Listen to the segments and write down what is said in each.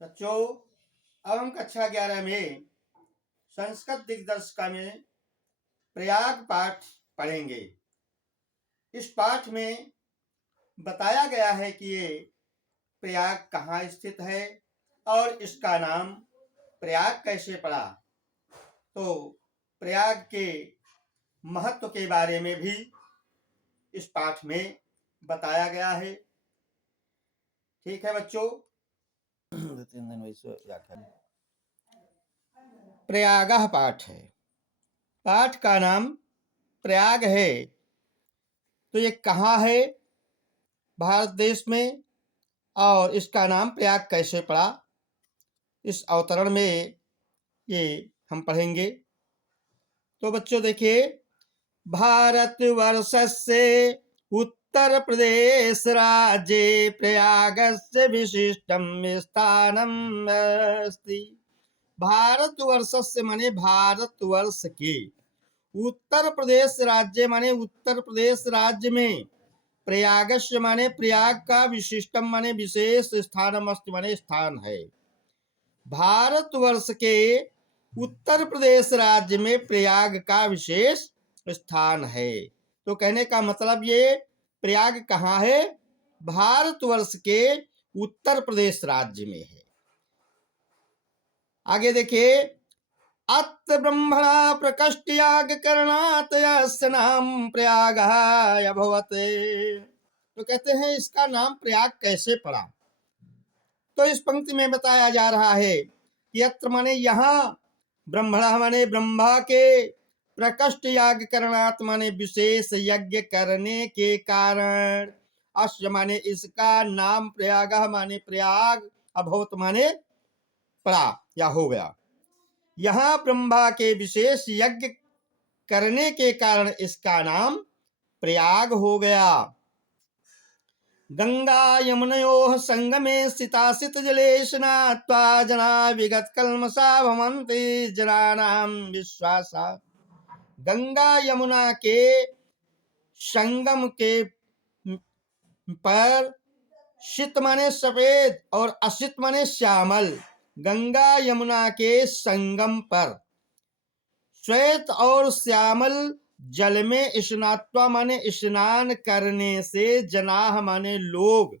बच्चों, अब हम कक्षा 11 में संस्कृत दिग्दर्शिका में प्रयाग पाठ पढ़ेंगे। इस पाठ में बताया गया है कि ये प्रयाग कहाँ स्थित है और इसका नाम प्रयाग कैसे पड़ा। तो प्रयाग के महत्व के बारे में भी इस पाठ में बताया गया है। ठीक है बच्चों, प्रयाग पाठ है। पाठ का नाम प्रयाग है। तो ये कहाँ है भारत देश में और इसका नाम प्रयाग कैसे पड़ा, इस अवतरण में ये हम पढ़ेंगे। तो बच्चों देखिए, भारतवर्षस्य उत्तर प्रदेश राज्ये प्रयागस्य विशिष्टं स्थानम् अस्ति। भारतवर्षस्य माने भारतवर्ष के, उत्तर प्रदेश राज्य माने उत्तर प्रदेश राज्य में, प्रयागस्य माने प्रयाग का, विशिष्टम माने विशेष, स्थानम अस्ति माने स्थान है। भारतवर्ष के उत्तर प्रदेश राज्य में प्रयाग का विशेष स्थान है। तो कहने का मतलब ये प्रयाग कहाँ है? भारतवर्ष के उत्तर प्रदेश राज्य में है। आगे देखिए, अत्र ब्रह्मणा प्रकष्ट याग करणात् यस्य नाम प्रयागः अभवत्। तो कहते हैं इसका नाम प्रयाग कैसे पड़ा। तो इस पंक्ति में बताया जा रहा है कि अत्र माने यहाँ, ब्रह्मणा माने ब्रह्मा के, प्रकष्ट याग करणात् माने विशेष यज्ञ करने के कारण, अस्य माने इसका नाम प्रयागः माने प्रयाग, अभवत माने पड़ा या हो गया। यहाँ ब्रह्मा के विशेष यज्ञ करने के कारण इसका नाम प्रयाग हो गया। गंगा यमुनयोः संगमे स्थितासित जले स्नात्वा जना विगत कल्मषा भवन्ति जनानां विश्वासा। गंगा यमुना के संगम के पर, शीत माने सफेद और असित माने श्यामल, गंगा यमुना के संगम पर श्वेत और श्यामल जल में स्नात्वा माने स्नान करने से, जनाह माने लोग,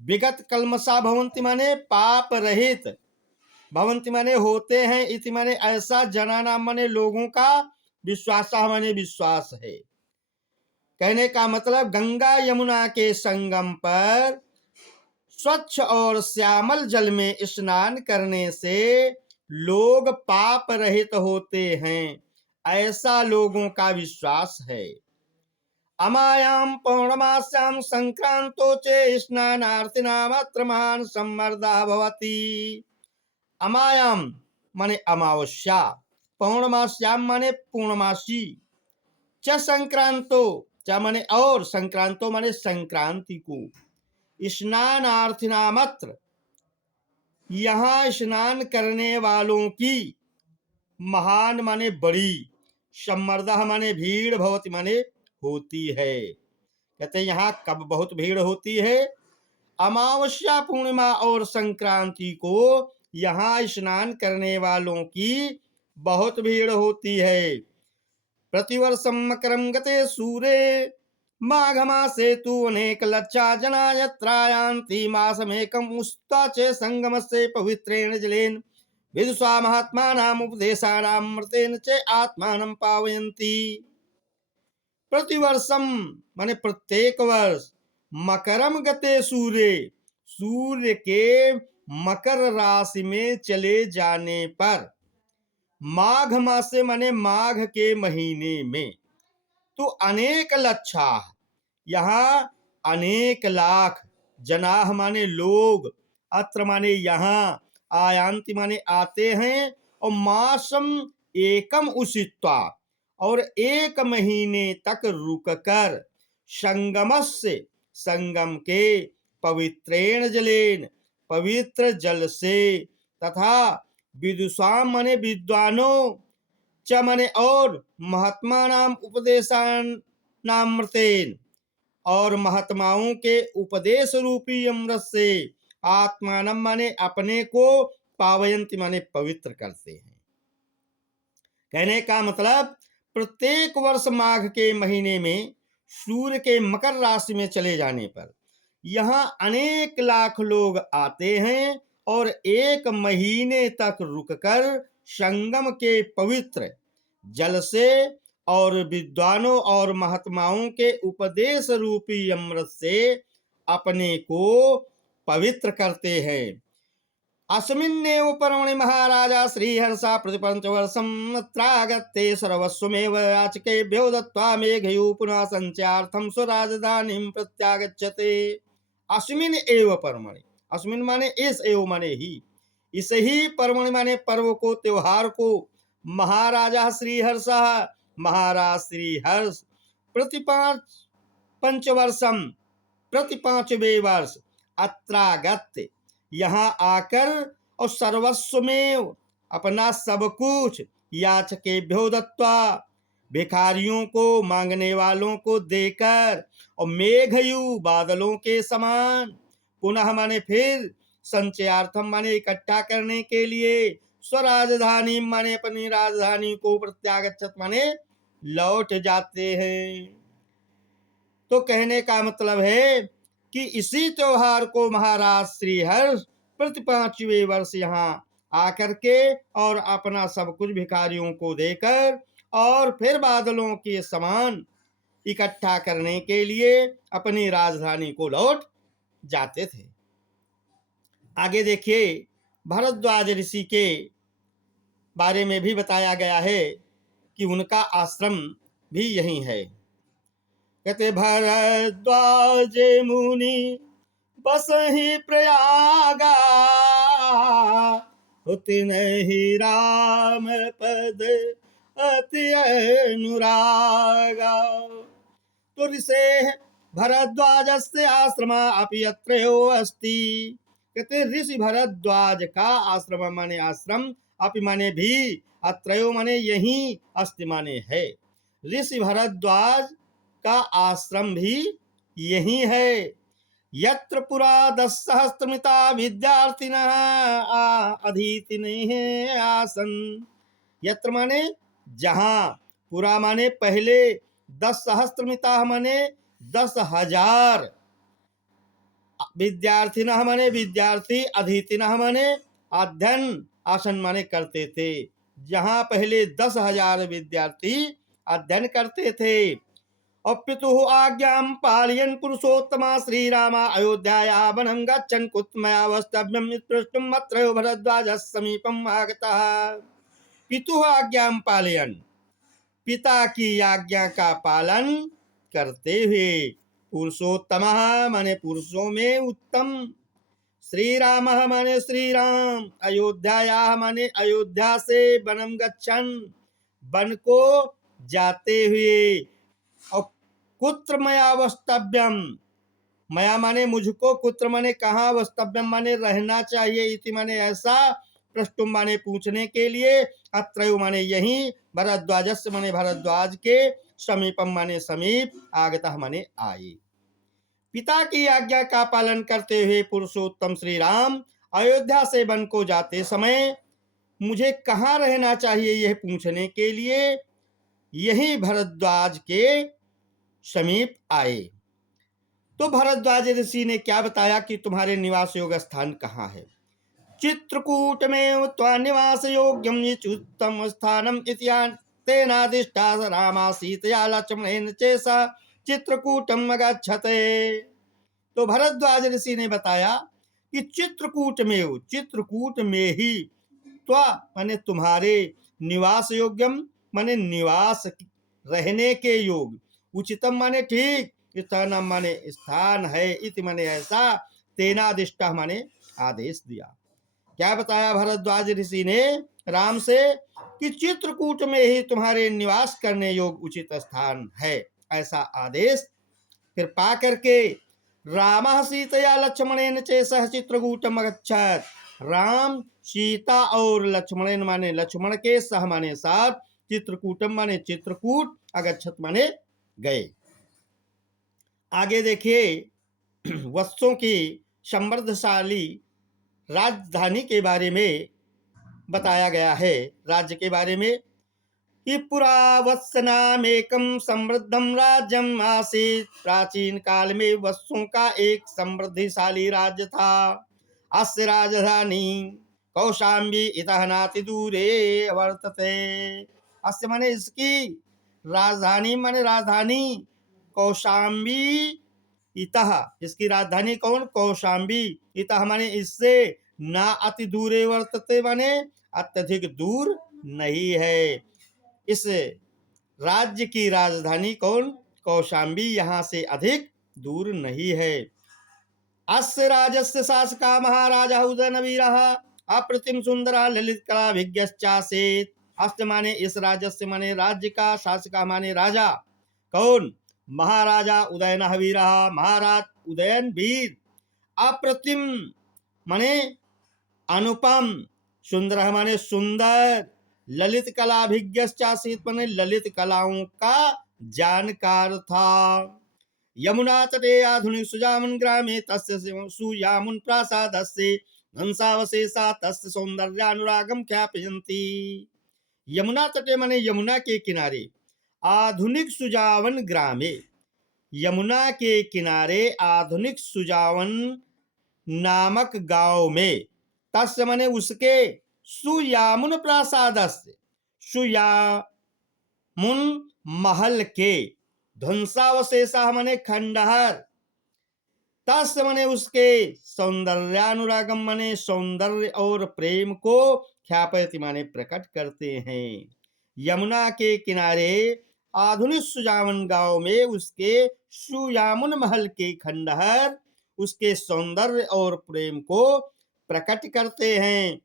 विगत कल्मषा भवन्ति माने पाप रहित, भवन्ति माने होते हैं, इति माने ऐसा, जनाना माने लोगों का, विश्वासा माने विश्वास है। कहने का मतलब गंगा यमुना के संगम पर स्वच्छ और श्यामल जल में स्नान करने से लोग पाप रहित होते हैं, ऐसा लोगों का विश्वास है। अमायां पौर्णमास्यां संक्रांतो चे स्नानार्थिनामत्र महान् सम्मर्दः भवति। अमायां माने अमावस्या, पौर्णमास्यां माने पूर्णमासी, च संक्रांतो, च माने और, संक्रांतो माने संक्रांति को, स्नानार्थिनामत्र यहाँ स्नान करने वालों की, महान माने बड़ी, सम्मर्दः माने भीड़, भवति माने होती है। कहते हैं यहाँ कब बहुत भीड़ होती है? अमावस्या, पूर्णिमा और संक्रांति को यहाँ स्नान करने वालों की बहुत भीड़ होती है। प्रतिवर्षं मकरं गते सूरे माघ मासे तु अनेक लक्षा जना यत्रायान्ति मासमेकम् उस्ता च संगमस्य पवित्रेण जलेन विदुषा महात्मानाम् उपदेशानामृतेन च आत्मानं पावयन्ति। प्रतिवर्षम माने प्रत्येक वर्ष, मकरम गते सूर्य, सूर्य के मकर राशि में चले जाने पर, माघ मासे माने माघ के महीने में, तो अनेक लक्षा, यहाँ अनेक लाख, जनाह माने लोग, अत्र माने यहाँ, आयांति माने आते हैं, और मासम एकम उषित्वा, और एक महीने तक रुककर, संगमस्य, संगम के, पवित्रेण जलेन, पवित्र जल से, तथा विदुषाम माने विद्वानों, च माने और, महात्मा नाम उपदेशानामृतेन, और महात्माओं के उपदेश रूपी अमृत से, आत्मानं माने अपने को, पावयन्ति माने पवित्र करते हैं। कहने का मतलब प्रत्येक वर्ष माघ के महीने में सूर्य के मकर राशि में चले जाने पर यहाँ अनेक लाख लोग आते हैं और एक महीने तक रुककर संगम के पवित्र जल से और विद्वानों और महात्माओं के उपदेश रूपी अमृत से अपने को पवित्र करते हैं। अस्मिन्नेव पर्वणि महाराजा श्रीहर्षा प्रतिपञ्चवर्षम् अत्रागत्ते सर्वस्वमेव याचकेभ्यो दत्त्वा मेघयूः पुनः सञ्चयार्थं स्वराजधानीं प्रत्यागच्छते। अस्मिन् एव पर्वणि, अस्मिन् माने इस, एव माने ही, इस ही पर्वणि माने पर्व को, त्योहार को, महाराजा श्रीहर्ष, महाराज श्रीहर्ष प्रति पंचवर्षम, प्रति 5वें वर्ष अत्रागत्य यहाँ आकर और सर्वस्व में अपना सब कुछ याचकेभ्यो दत्त्वा भिखारियों को, मांगने वालों को देकर और मेघयु बादलों के समान पुनः माने फिर संचयार्थम माने इकट्ठा करने के लिए, स्वराजधानी माने अपनी राजधानी को प्रत्यागच्छत माने लौट जाते हैं। तो कहने का मतलब है कि इसी त्योहार को महाराज श्रीहर्ष प्रति 5वें वर्ष यहाँ आकर के और अपना सब कुछ भिखारियों को देकर और फिर बादलों के समान इकट्ठा करने के लिए अपनी राजधानी को लौट जाते थे। आगे देखिए, भरद्वाज ऋषि के बारे में भी बताया गया है कि उनका आश्रम भी यही है। कहते भरद्वाज मुनि बसहि प्रयागा, होति नहीं राम पद अति अनुरागा। तो ऋषे भरद्वाजस्य आश्रम अपि अत्रयो अस्ति। कहते ऋषि भरद्वाज का आश्रम माने आश्रम, अपि माने भी, अत्रयो माने यही, अस्ति माने है। ऋषि भरद्वाज का आश्रम भी यही है। यत्र पुरा 10 सहस्त्रमिता विद्यार्थिनः अधीतिनः आसन। यत्र माने जहाँ, पुरा माने पहले, 10 सहस्त्रमिता माने 10,000, विद्यार्थिनः माने विद्यार्थी, अधीतिनः माने अध्ययन, आसन माने करते थे। जहाँ पहले 10,000 विद्यार्थी अध्ययन करते थे। और पितुः आज्ञां पालयन् पुरुषोत्तमा श्रीरामा अयोध्याया वनं गच्छन् कुतमया वस्तव्यम् इति पृष्टुम् अत्रयो भरद्वाजस्य समीपम् आगतः। पितुः आज्ञां पालयन्, पिता की आज्ञा का पालन करते हुए, पुरुषोत्तमः माने पुरुषों में उत्तम, श्रीरामः माने श्रीराम, अयोध्याया माने अयोध्या से, वनं गच्छन् वन को जाते हुए, और कुत्र मया वस्तव्यम, मया माने मुझको, कुत्र माने कहाँ, वस्तव्यम माने रहना चाहिए, इति माने ऐसा, प्रष्टुम माने पूछने के लिए, अत्रयो माने यही, भरद्वाजस्य माने भरद्वाज के, समीपम माने समीप, आगतः माने आए। पिता की आज्ञा का पालन करते हुए पुरुषोत्तम श्री राम अयोध्या से वन को जाते समय मुझे कहाँ रहना चाहिए यह पूछने के लिए यही भरद्वाज के समीप आए। तो भरद्वाज ऋषि ने क्या बताया कि तुम्हारे निवास योग्य स्थान कहाँ है। चित्रकूट में त्वा निवास योग्यम उत्तम स्थानम इत्यान तेनादिष्टा रामा सीतया लक्ष्मणेन चेसा चित्रकूटम गच्छते। तो भरद्वाज ऋषि ने बताया कि चित्रकूट में ही त्वा माने तुम्हारे, निवास योग्यम माने निवास रहने के योग, उचितम माने ठीक, स्थानम माने स्थान है, इति माने ऐसा, तेनादिष्टा माने आदेश दिया। क्या बताया भरद्वाज ऋषि ने राम से कि चित्रकूट में ही तुम्हारे निवास करने योग उचित स्थान है, ऐसा आदेश फिर पा करके रामः सीतया लक्ष्मणेन च सह चित्रकूटम अगच्छत्। राम सीता और लक्ष्मणेन माने लक्ष्मण के, सह माने साथ, चित्रकूटम माने चित्रकूट, अगच्छत माने गए। आगे देखिए, वत्सों की समृद्धशाली राजधानी के बारे में बताया गया है। राज्य के बारे में कि पुरावत्सनामेकं समृद्धम राज्यम आसीत्। प्राचीन काल में वत्सों का एक समृद्धिशाली राज्य था। अस्य राजधानी कौशाम्बी इतः नाति दूरे वर्तते। अस्य माने इसकी राजधानी, माने राजधानी कौशाम्बी इतः, इसकी राजधानी कौन? कौशाम्बी। इतः माने इससे, ना अति दूरे वर्तते माने अत्यधिक दूर नहीं है। इस राज्य की राजधानी कौन? कौशाम्बी, यहाँ से अधिक दूर नहीं है। अस्य राजस्य शासका महाराजा उदयनवीरः अप्रतिम सुंदरा ललित कला भिज्ञश्चासीत्। अस्य माने इस राजस्य माने राज्य का, शासका माने राजा कौन? महाराजा उदयन वीरः, महाराज उदयन वीर। अप्रतिम माने अनुपम, सुंदर माने सुंदर, ललित कलाभिज्ञश्चासीत् माने ललित कलाओं का जानकार था। यमुना तटे आधुनिक सुजामुन ग्रामे तस्य सुजामुन प्रासादस्य धंसावशेषा तस्य सौंदर्यानुरागम ख्यापयन्ति। यमुना तटे माने यमुना के किनारे, आधुनिक सुजावन ग्रामे, यमुना के किनारे आधुनिक सुजावन नामक गांव में, तस्य माने उसके, सुयामुन प्रासादस्य, सुयामुन महल के, ध्वंसावशेषा माने खंडहर, तस्य माने उसके, सौंदर्यानुरागम माने सौंदर्य और प्रेम को, ख्यापयति माने प्रकट करते हैं। यमुना के किनारे आधुनिक सुजावन गांव में उसके सुयामुन महल के खंडहर उसके सौंदर्य और प्रेम को प्रकट करते हैं।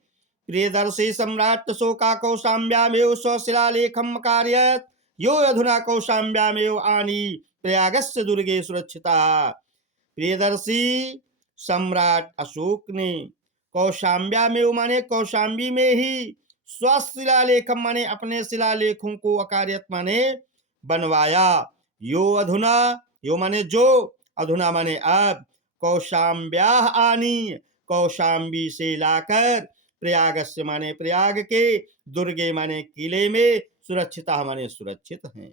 प्रियदर्शी सम्राट शोका कौशाम्ब्यामेव स्वशिलालेखम अकारयत् यो अधुना कौशाम्ब्यामेव आनी प्रयागस्य दुर्गे सुरक्षिता। प्रियदर्शी सम्राट अशोक ने कौशाम्ब्यामेव माने कौशाम्बी में ही, स्वशिलालेखम माने अपने शिलालेखों को, अकारयत् माने बनवाया। यो अधुना, यो माने जो, अधुना माने अब, कौशाम्ब्याः आनी, कौशाम्बी से लाकर, प्रयागस्य माने प्रयाग के, दुर्गे माने किले में, सुरक्षिता माने सुरक्षित हैं।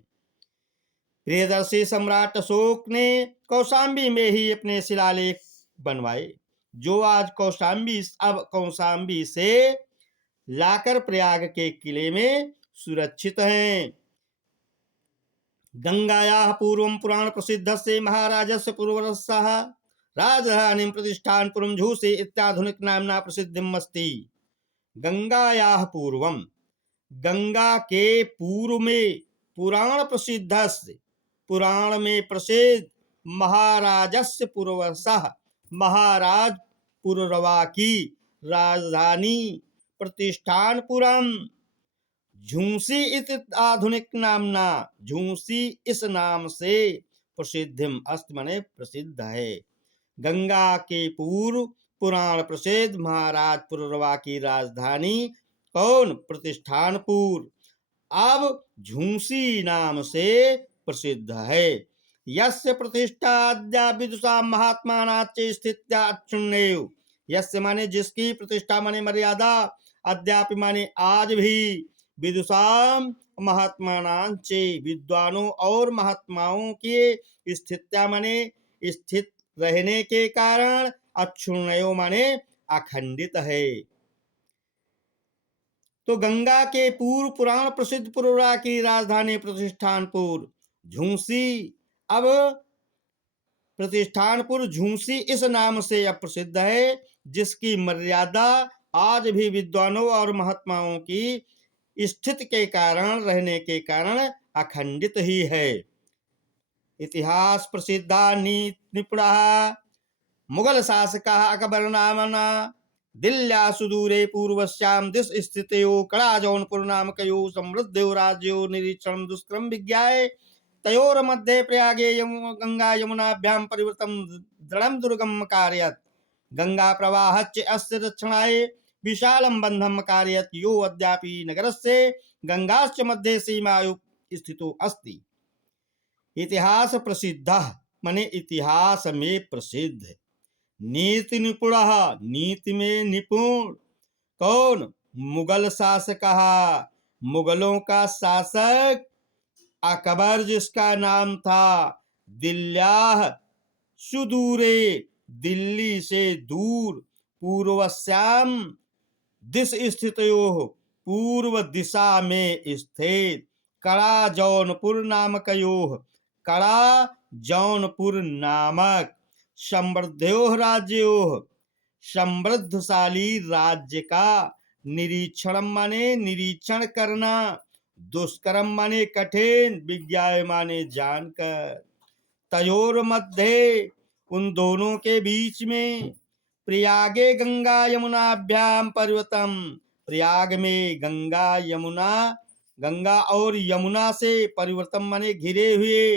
प्रियदर्शी सम्राट अशोक ने कौशाम्बी में ही अपने शिलालेख बनवाए, जो आज कौशाम्बी, अब कौशाम्बी से लाकर प्रयाग के किले में सुरक्षित हैं। गंगायाः पूर्वं पुराण प्रसिद्धस्य महाराजस्य पूर्वरसः राजधानीं प्रतिष्ठानपुरं झूसे इत्याधुनिक नाम्ना प्रसिद्धिम् अस्ति। गंगायाः पूर्वम, गंगा के पूर्व में, पुराण प्रसिद्धस्य, पुराण में प्रसिद्ध, महाराजस्य पूर्वरसः, महाराज पुररवा की राजधानी, प्रतिष्ठानपुरम, झूंसी इति आधुनिक नामना, झूंसी इस नाम से प्रसिद्धिम अस्ति माने प्रसिद्ध है। गंगा के पूर्व पुराण प्रसिद्ध महाराज पुररवा की राजधानी कौन? प्रतिष्ठानपुर, अब झूंसी नाम से प्रसिद्ध है। यस्य प्रतिष्ठा अद्या विदुषा महात्मानाच्च स्थित्या अक्षुण्णेव। यस्य माने जिसकी, प्रतिष्ठा माने मर्यादा, अद्यापि माने आज भी, विदुषाम महात्मानांचे, विद्वानों और महात्माओं की, स्थित्या माने स्थित रहने के कारण, अक्षुण्णयो माने अखंडित है। तो गंगा के पूर्व पुराण प्रसिद्ध पुररवा की राजधानी प्रतिष्ठानपुर, झूंसी, अब प्रतिष्ठानपुर झूंसी इस नाम से अब प्रसिद्ध है, जिसकी मर्यादा आज भी विद्वानों और महात्माओं की स्थिति के कारण, रहने के कारण अखंडित ही है। इतिहास प्रसिद्धा निपुणा मुगल शासका अकबर नामना दिल्ल्या सुदूरे पूर्वस्यां दिश स्थितयो कड़ा जौनपुर नामकयो समृद्धयो राज्यो निरीक्षण दुष्कर्म विज्ञाय तयोर्मध्ये प्रयागे गंगा यमुनाभ्यां परिवृतं दृढ़ं दुर्गम कारयत्। गंगा प्रवाहच्च अस्य दक्षिणाय विशालं बन्धं कारयत्, यो अद्यापि नगरस्य गंगाश्च मध्ये सीमायु स्थितो अस्ति। इतिहास प्रसिद्ध माने इतिहास में प्रसिद्ध, नीति निपुण, नीति में निपुण। कौन? मुगल शासक। मुगलों का शासक अकबर, जिसका नाम था दिल्ल्याह सुदूरे, दिल्ली से दूर, पूर्वस्याम दिश स्थितयोः, पूर्व दिशा में स्थित, कड़ा जौनपुर नामकयोः, कड़ा जौनपुर नामक, समृद्धयोः राज्योः, समृद्धशाली राज्य का, निरीक्षण माने निरीक्षण करना, दुष्कर्म माने कठिन, विज्ञाय माने जानकर, तयोर मध्य उन दोनों के बीच में, प्रयागे गंगा यमुनाभ्याम पर्वतम, प्रयाग में गंगा यमुना, गंगा और यमुना से, परिवर्तन माने घिरे हुए,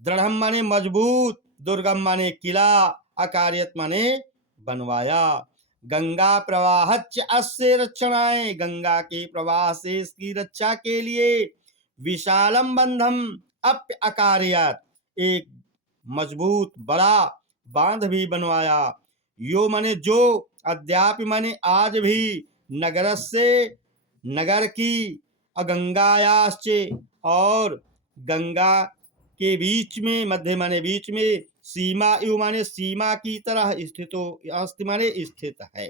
दृढ़म माने मजबूत, दुर्गम माने किला, अकार्यत माने बनवाया। गंगा प्रवाहच अस्य रक्षणाय, गंगा के प्रवाह से इसकी रक्षा के लिए, विशालम बंधम अप्य अकार्यत, एक मजबूत बड़ा बांध भी बनवाया। यो माने जो, अद्यापि माने आज भी, नगर से, नगर की, अगंगायाश्चे, और गंगा के बीच में, मध्य माने बीच में, सीमा यु माने सीमा की तरह, स्थितो अस्ति माने स्थित है।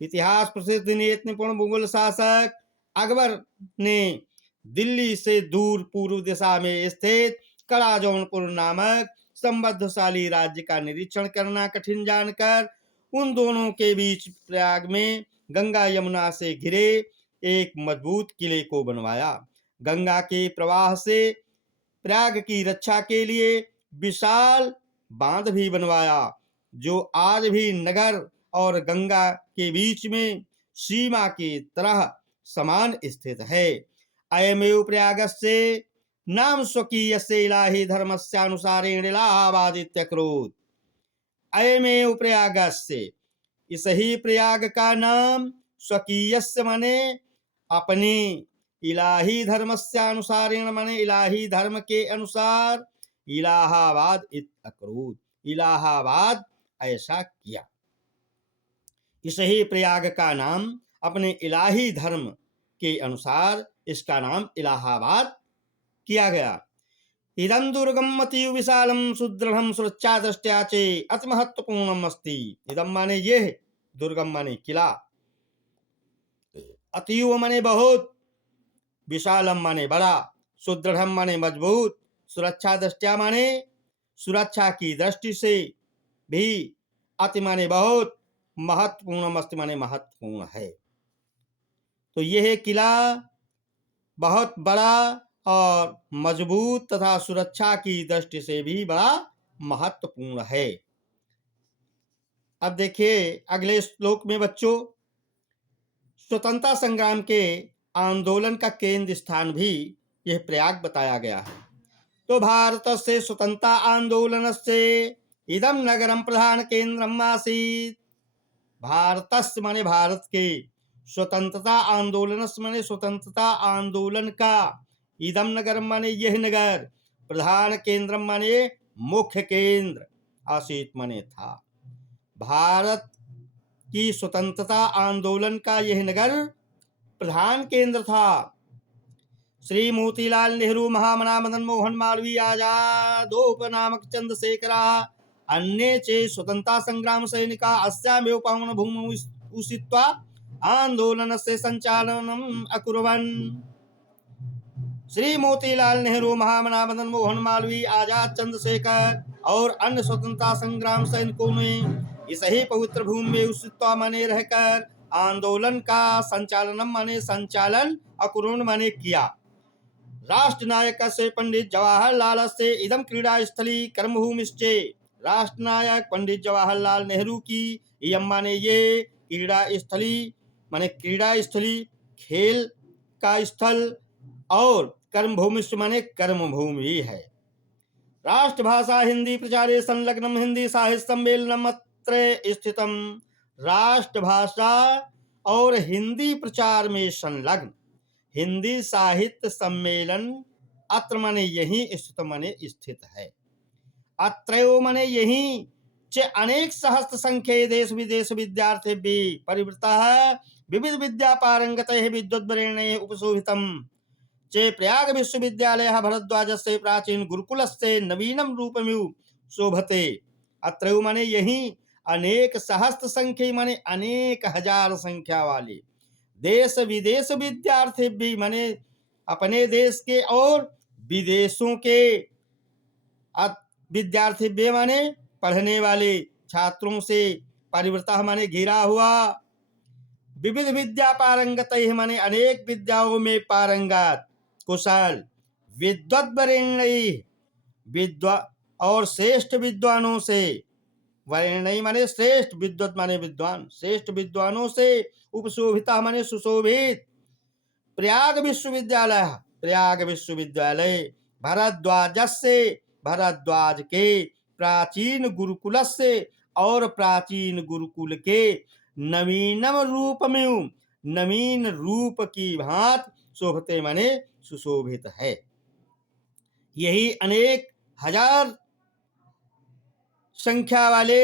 इतिहास प्रसिद्ध नीति निपुण मुगल शासक अकबर ने दिल्ली से दूर पूर्व दिशा में स्थित कड़ा जौनपुर नामक समृद्धशाली राज्य का निरीक्षण करना कठिन जानकर, उन दोनों के बीच प्रयाग में गंगा यमुना से घिरे एक मजबूत किले को बनवाया। गंगा के प्रवाह से प्रयाग की रक्षा के लिए विशाल बांध भी बनवाया, जो आज भी नगर और गंगा के बीच में सीमा की तरह समान स्थित है। अयमेव प्रयागस्य नाम स्वकीयस्य इलाही धर्मस्यानुसारेण इलाहाबाद इत्यकरोत्। अयमेव प्रयागस्य, इस ही प्रयाग का नाम, स्वकीयस्य माने अपने, इलाही धर्मस्यानुसारेण माने इलाही धर्म के अनुसार, इलाहाबाद इत्यकरोत्, इलाहाबाद ऐसा किया। इस ही प्रयाग का नाम अपने इलाही धर्म के अनुसार इसका नाम इलाहाबाद किया गया। इदं दुर्गम अतीव विशालम सुदृढ़ सुरक्षा दृष्टया चे अति महत्वपूर्णम अस्ति। इदम माने ये, दुर्गम माने किला, अतीव माने बहुत, विशालम माने बड़ा, सुदृढ़ माने मजबूत, सुरक्षा दृष्टया माने सुरक्षा की दृष्टि से भी, अति माने बहुत, महत्वपूर्ण अस्ति माने महत्वपूर्ण है। तो यह किला बहुत बड़ा और मजबूत तथा सुरक्षा की दृष्टि से भी बड़ा महत्वपूर्ण है। अब देखिए अगले श्लोक में बच्चों, स्वतंत्रता संग्राम के आंदोलन का केंद्र स्थान भी यह प्रयाग बताया गया है। तो भारत से स्वतंत्रता आंदोलन से इदम नगरम प्रधान केंद्रम आसीत्। भारतस्य माने भारत के, स्वतंत्रता आंदोलन माने स्वतंत्रता आंदोलन का, इदम नगर माने यह नगर, प्रधान केंद्र माने मुख्य केंद्र, आसीत माने था। भारत की स्वतंत्रता आंदोलन का यह नगर प्रधान केंद्र था। श्री मोतीलाल नेहरू, महामना मदन मोहन मालवीय, आजादोपनामक चंद्रशेखरा, अन्ये चे स्वतंत्रता संग्राम सैनिका अस्यामेव पावन भूमौ उषित्वा आंदोलनस्य संचालनम् अकुर्वन्। श्री मोतीलाल नेहरू, महामना मदन मोहन मालवीय, आजाद चंद्रशेखर और अन्य स्वतंत्रता संग्राम सैनिकों ने इस ही पवित्र भूमि में उषित्वा माने रहकर आंदोलन का संचालनम माने संचालन, अकुर्वन् माने किया। राष्ट्रनायक से पंडित जवाहरलाल से इदम क्रीड़ा स्थली कर्मभूमिश्चे। राष्ट्रनायक पंडित जवाहरलाल नेहरू की यम माने ये क्रीड़ा स्थली माने क्रीड़ा स्थली, खेल का स्थल, और कर्मभूमि माने कर्मभूमि है। राष्ट्रभाषा हिंदी प्रचारे संलग्नम हिंदी साहित्य सम्मेलनम अत्र स्थितम। राष्ट्रभाषा और हिंदी प्रचार में संलग्न हिंदी साहित्य सम्मेलन, अत्र माने यही, स्थित माने स्थित है। अत्रयो माने यही, चे अनेक सहस्त्र संख्ये देश विदेश विद्यार्थिभिः परिवृतः विविध विद्या पारंगतैः विद्वद्वरेण्यैः उपशोभितम् चे प्रयाग विश्वविद्यालयः भरद्वाजस्य प्राचीन गुरुकुलस्य नवीनं रूपमिव शोभते। अत्र माने यही अनेक सहस्त्र संख्या माने अनेक हजार संख्या वाले देश विदेश विद्यार्थी भी माने अपने देश के और विदेशों के विद्यार्थी भी माने पढ़ने वाले छात्रों से परिवृता माने घिरा हुआ विविध विद्या पारंगत माने अनेक विद्याओं में पारंगत कुशल विद्वद्वरेण्य विद्वा और श्रेष्ठ विद्वानों से वरेण्य माने श्रेष्ठ विद्वत माने विद्वान श्रेष्ठ विद्वानों से उपशोभिता माने सुशोभित प्रयाग विश्वविद्यालय भरद्वाजस्य भरद्वाज के प्राचीन गुरुकुल से और प्राचीन गुरुकुल के नवीनम रूप में नवीन रूप की भांत शोभते माने सुशोभित है। यही अनेक हजार संख्या वाले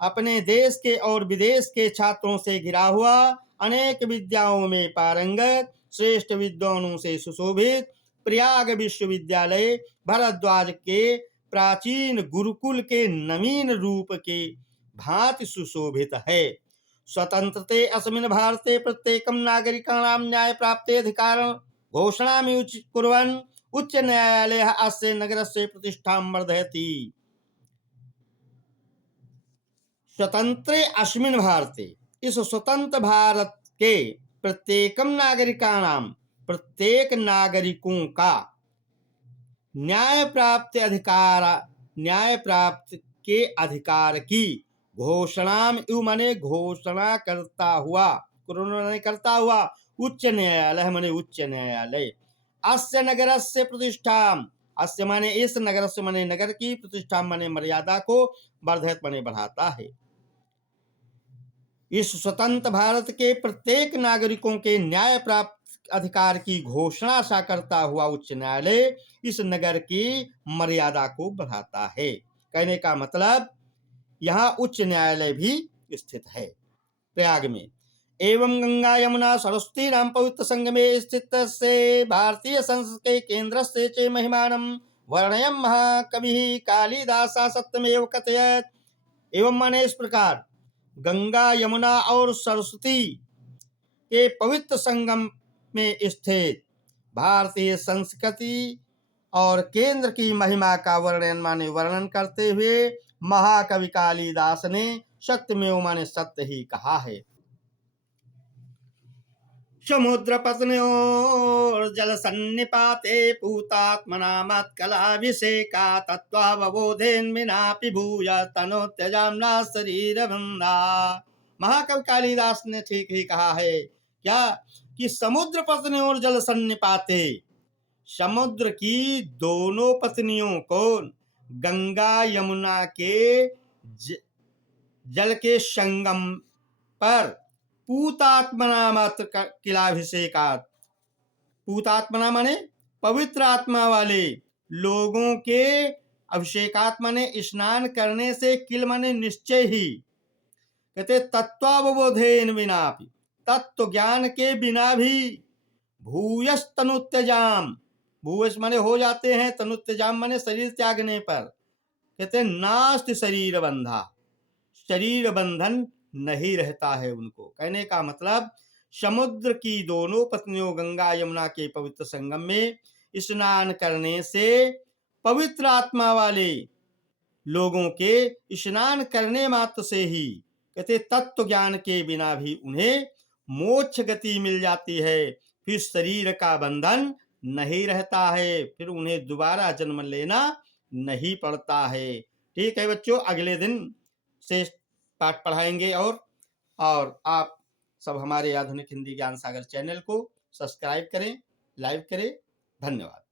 अपने देश के और विदेश के छात्रों से घिरा हुआ अनेक विद्याओं में पारंगत श्रेष्ठ विद्वानों से सुशोभित प्रयाग विश्वविद्यालय भरद्वाज के प्राचीन गुरुकुल के नवीन रूप के भांति सुशोभित है। स्वतंत्रते अस्मिन् भारते प्रत्येकं नागरिकाणां न्याय प्राप्ते अधिकारं घोषणामि कुर्वन् उच्च न्यायालयः अस्य नगरस्य प्रतिष्ठां वर्धयति। स्वतंत्र अस्मिन् भारते इस स्वतंत्र भारत के प्रत्येकम नागरिकाणाम प्रत्येक नागरिकों का न्याय प्राप्त के अधिकार की घोषणा माने घोषणा करता हुआ उच्च न्यायालय माने उच्च न्यायालय अस्य नगर से प्रतिष्ठा अस्य माने इस नगर से माने नगर की प्रतिष्ठा माने मर्यादा को वर्धित माने बढ़ाता है। इस स्वतंत्र भारत के प्रत्येक नागरिकों के न्याय प्राप्त अधिकार की घोषणा सा करता हुआ उच्च न्यायालय इस नगर की मर्यादा को बढ़ाता है। कहने का मतलब यहाँ उच्च न्यायालय भी स्थित है प्रयाग में। एवं गंगा यमुना सरस्वती नाम पवित्र संगमे स्थित से भारतीय संस्कृत के केंद्र से चे महिमानम वर्णयम महाकवि कालिदास सत्यमेव कथयत। एवं माने इस प्रकार गंगा यमुना और सरस्वती के पवित्र संगम में स्थित भारतीय संस्कृति और केंद्र की महिमा का वर्णन करते हुए महाकवि कालिदास ने सत्यमेव माने सत्य ही कहा है। समुद्र पत्न्योर जल सन्निपाते पूतात्मना मत्कलाभिषेका तत्वावबोधेन विनापि भूय तनो त्यजाम्ना शरीर बंधा। महाकवि कालिदास ने ठीक ही कहा है क्या कि समुद्र पत्नियों जल सन्निपाते समुद्र की दोनों पत्नियों को गंगा यमुना के जल के संगम पर पूतात्मना मात्र किलाभिषेकात पूतात्मना माने पवित्र आत्मा वाले लोगों के अभिषेकात माने स्नान करने से किल माने निश्चय ही कहते तत्वावबोधेन विनापि तत्व ज्ञान के बिना भी भूयस तनुत्यजाम भूयस माने हो जाते हैं तनुत्यजाम माने शरीर त्यागने पर कहते नास्ति शरीर बंधा शरीर बंधन नहीं रहता है उनको। कहने का मतलब समुद्र की दोनों पत्नियों गंगा यमुना के पवित्र संगम में स्नान करने से पवित्र आत्मा वाले लोगों के स्नान करने मात्र से ही कहते तत्व ज्ञान के बिना भी उन्हें मोक्ष गति मिल जाती है, फिर शरीर का बंधन नहीं रहता है, फिर उन्हें दोबारा जन्म लेना नहीं पड़ता है। ठीक है बच्चों, अगले दिन से पाठ पढ़ाएंगे और आप सब हमारे आधुनिक हिंदी ज्ञान सागर चैनल को सब्सक्राइब करें, लाइक करें। धन्यवाद।